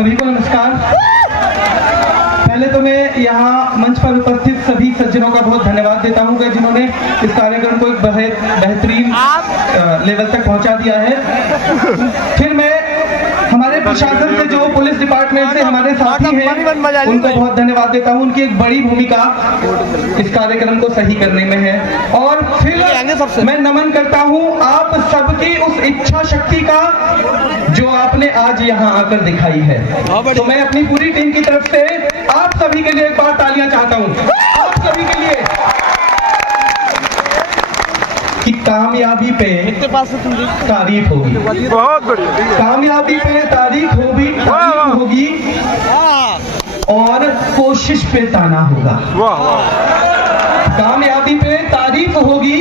सभी को नमस्कार। पहले तो मैं यहाँ मंच पर उपस्थित सभी सज्जनों का बहुत धन्यवाद देता हूँ कि जिन्होंने इस कार्यक्रम को एक बेहतरीन लेवल तक पहुँचा दिया है। फिर मैं हमारे प्रशासन से, जो पुलिस डिपार्टमेंट से हमारे साथी हैं, उनको बहुत धन्यवाद देता हूँ। उनकी एक बड़ी भूमिका इस कार्यक्रम को सही करने में है। और फिर मैं नमन करता हूँ आप सबकी उस इच्छा शक्ति का जो आपने आज यहाँ आकर दिखाई है। तो मैं अपनी पूरी टीम की तरफ से आप सभी के लिए एक बार तालियां चाहता हूँ, आप सभी के लिए, कि कामयाबी पे तारीफ होगी, बहुत बढ़िया, कामयाबी पे तारीफ होगी और कोशिश पे ताना होगा। कामयाबी पे तारीफ होगी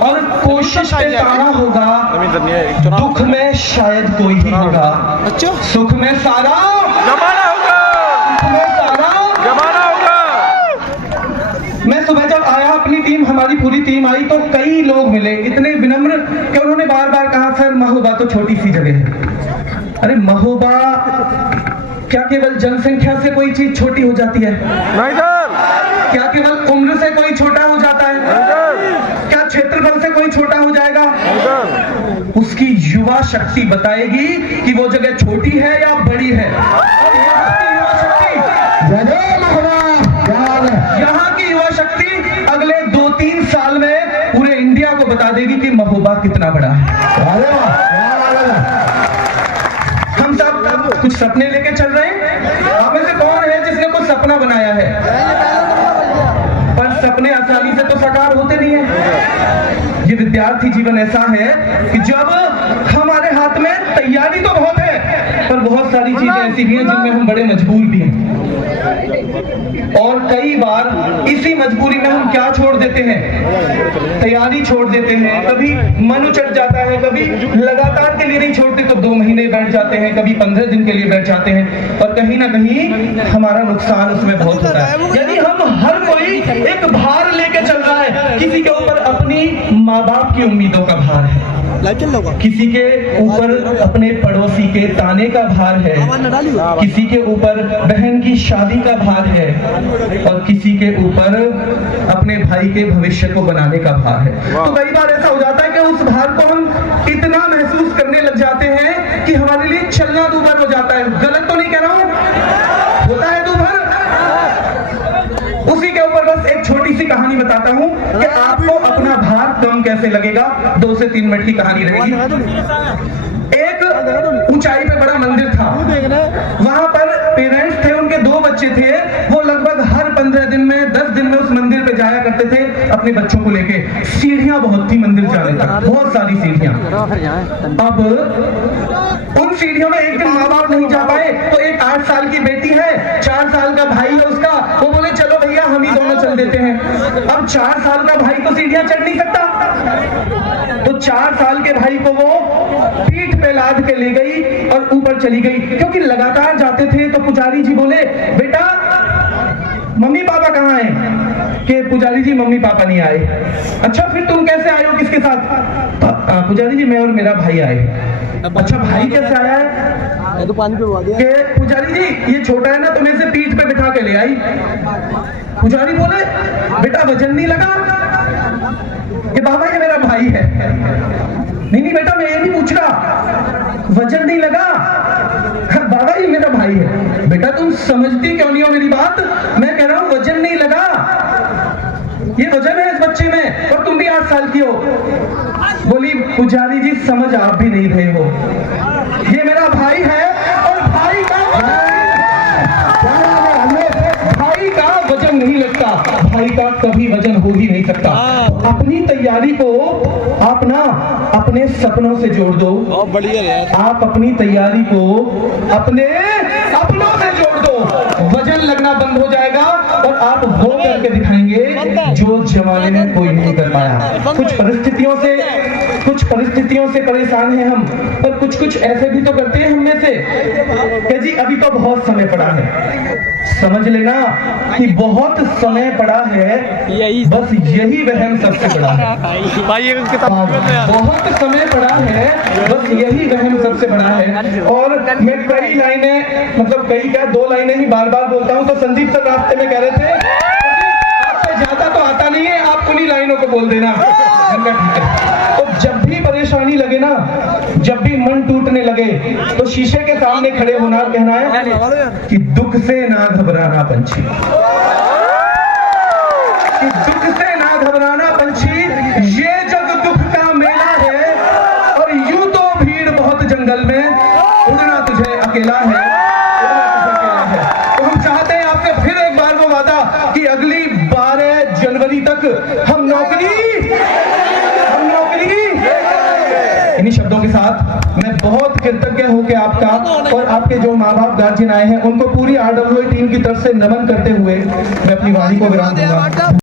और कोशिश पे ताना होगा। दुख में शायद कोई ही होगा, सुख में सारा जमाना होगा, सुख में सारा जमाना होगा। मैं सुबह जब आया, अपनी टीम, हमारी पूरी टीम आई, तो कई लोग मिले इतने विनम्र कि उन्होंने बार बार कहा, सर महोबा तो छोटी सी जगह है। अरे महोबा क्या केवल जनसंख्या से कोई चीज छोटी हो जाती है? नहीं सर। क्या केवल उम्र से कोई छोटा हो जाता है? क्या क्षेत्रफल से कोई छोटा हो जाएगा? उसकी युवा शक्ति बताएगी कि वो जगह छोटी है या बड़ी है। यहाँ की युवा शक्ति अगले 2-3 साल में पूरे इंडिया को बता देगी कि महोबा कितना बड़ा है। हम सब कुछ सपने लेके चल रहे हैं। आप में से कौन है जिसने कुछ सपना बनाया है? पर सपने आसानी से तो साकार होते नहीं है। ये विद्यार्थी जीवन ऐसा है कि जब हमारे हाथ में तैयारी तो बहुत है, पर बहुत सारी चीजें ऐसी भी हैं जिनमें हम बड़े मजबूर भी हैं। और कई बार इसी मजबूरी में हम क्या छोड़ देते हैं? तैयारी छोड़ देते हैं। कभी मन उचट जाता है, कभी लगातार के लिए नहीं छोड़ते तो 2 महीने बैठ जाते हैं, कभी 15 दिन के लिए बैठ जाते हैं, और कहीं ना कहीं हमारा नुकसान उसमें बहुत होता है। यदि हम हर कोई एक भार लेके चल रहा है, किसी के ऊपर अपनी माँ बाप की उम्मीदों का भार है, किसी के ऊपर अपने पड़ोसी के ताने का भार है, किसी के ऊपर बहन की शादी का भार है, और किसी के ऊपर अपने भाई के भविष्य को बनाने का भार है। तो कई बार ऐसा हो जाता है कि उस भार को हम इतना महसूस करने लग जाते हैं कि हमारे लिए चलना दूभर हो जाता है। गलत तो नहीं कह रहा हूं, होता है दूभर। उसी के ऊपर बस एक छोटी सी कहानी बताता हूं कि आपको अपना भार कम कैसे लगेगा। 2 से 3 मिनट की कहानी रहेगी। एक ऊंचाई पे बड़ा मंदिर था, वहां पर पेरेंट्स थे, उनके 2 बच्चे थे। वो लगभग हर 15 दिन में, 10 दिन में उस मंदिर पे जाया करते थे अपने बच्चों को लेके। सीढ़ियां बहुत थी मंदिर जाने तक, बहुत सारी सीढ़ियां। अब उन सीढ़ियों में एक दिन माँ बाप नहीं जा पाए, तो एक 8 साल की बेटी है, 4 साल का भाई है उसका, वो बोले चलो भैया हम ही दोनों चल देते हैं। अब 4 साल का भाई तो सीढ़ियां चढ़ नहीं सकता, तो 4 साल के भाई को वो पीठ पे लाद के ले गई और ऊपर चली गई। क्योंकि लगातार जाते थे तो पुजारी जी बोले, बेटा मम्मी पापा कहाँ हैं? कि पुजारी जी मम्मी पापा नहीं आए। अच्छा फिर तुम कैसे आए हो, किसके साथ? पुजारी जी मैं और मेरा भाई आए। अच्छा भाई कैसे आया है? तो पानी पे कि पुजारी जी ये छोटा है ना, तो मैं इसे पीठ पे बिठा के ले आई। पुजारी बोले, बेटा वजन नहीं लगा? कि बाबा ये मेरा भाई है। नहीं बेटा मैं ये नहीं पूछ रहा, वजन नहीं लगा? बाबा ये मेरा भाई है। बेटा तुम समझती क्यों नहीं हो मेरी बात? मैं कह रहा हूं वजन नहीं लगा, ये वजन है इस बच्चे में, और तुम भी 8 साल की हो। बोली पुजारी जी समझ आप भी नहीं रहे हो, ये मेरा भाई है और भाई का वजन नहीं लगता, भाई का कभी वजन हो ही नहीं सकता। अपनी तैयारी को आप ना अपने सपनों से जोड़ दो। आप अपनी तैयारी को अपने सपनों से जोड़ दो, वजन लगना बंद हो जाएगा और आप वो करके दिखाएंगे जो जमाने में कोई नहीं कर पाया। कुछ परिस्थितियों से परेशान हैं हम, पर कुछ ऐसे भी तो करते हैं हम में से कि जी अभी तो बहुत समय पड़ा है। समझ लेना कि बहुत समय पड़ा है, बस यही वहम सबसे बड़ा है। बहुत समय पड़ा है, बस यही वहम सबसे बड़ा है। और मैं कई लाइनें, मतलब कई क्या 2 लाइनें ही बार बार बोलता हूँ। तो संदीप सर रास्ते में कह रहे थे आपसे ज्यादा तो आता नहीं है, आप उन्हीं लाइनों को बोल देना। मैंने कहा ठीक है। तो जब भी परेशानी लगे ना, जब भी मन टूटने लगे, तो शीशे के सामने खड़े होना, कहना है कि दुख से ना घबराना पंछी, कि दुख से ना घबराना पंछी, ये जग दुख का मेला है, और यूं तो भीड़ बहुत जंगल में, उड़ना तुझे अकेला है, उड़ना तुझे अकेला है। तो हम चाहते हैं आपसे फिर एक बार वो वादा कि अगली 12 जनवरी तक हम नौकरी, इन्हीं शब्दों के साथ मैं बहुत कृतज्ञ हूं कि आपका और आपके जो माँ बाप गार्जियन आए हैं, उनको पूरी RWA टीम की तरफ से नमन करते हुए मैं अपनी वाणी को विराम दूंगा।